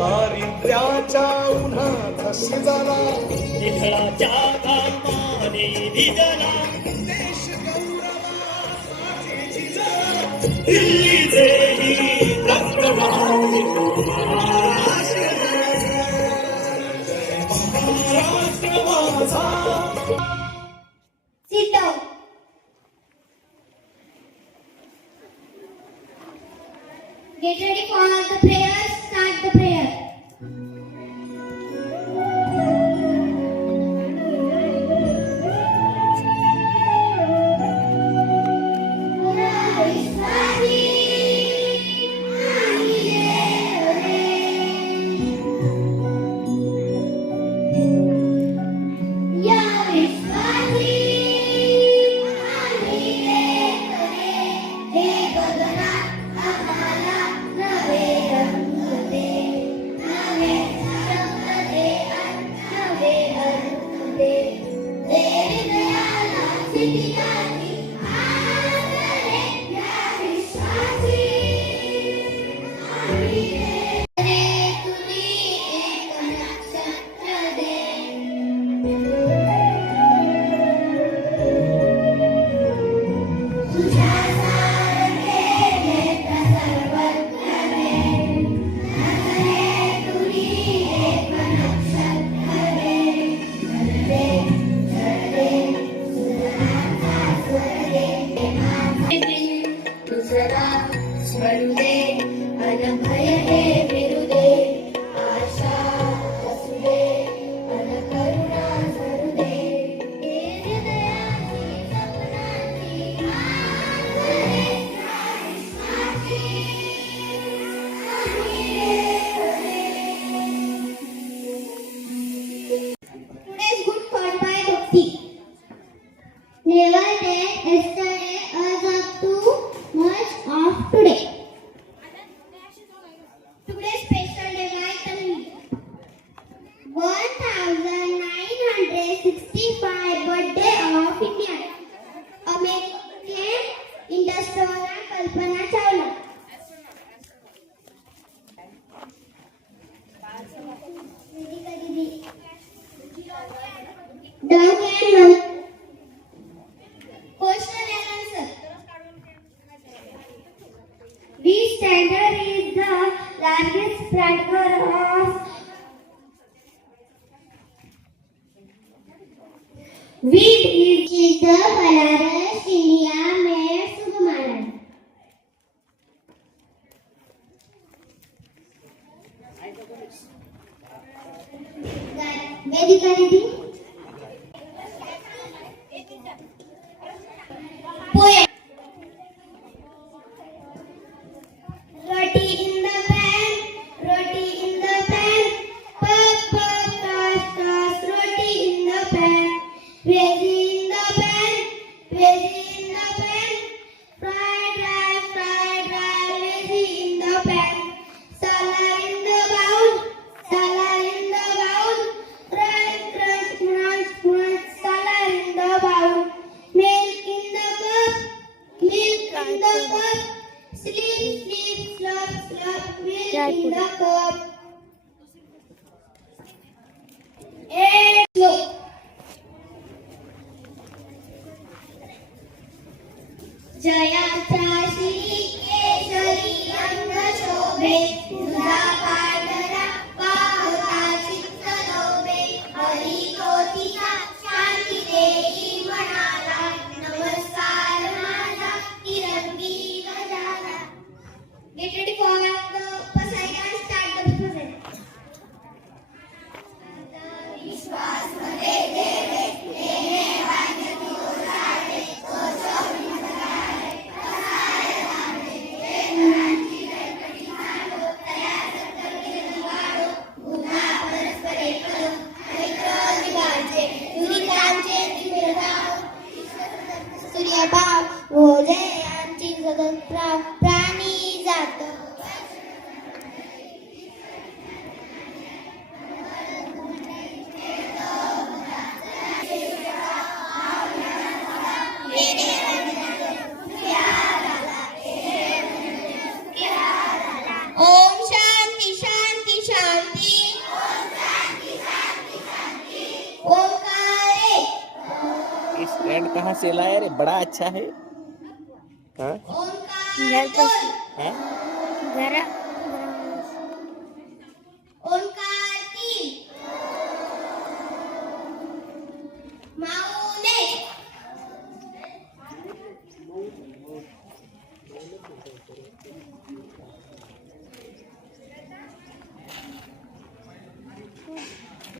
दारिद्र्याच्या उन्हात शिजला. निधळाच्या कामाने निजला. Get ready for the prayer. बनना Chawla dog Wheat is the Polaris India मेरी गरीबी poet roti try to do it. Jaya Tashi Keshari Anga Shobhe Dhudhapa pant कहाँ से लाया रे बड़ा अच्छा है हाँ? घर हाँ?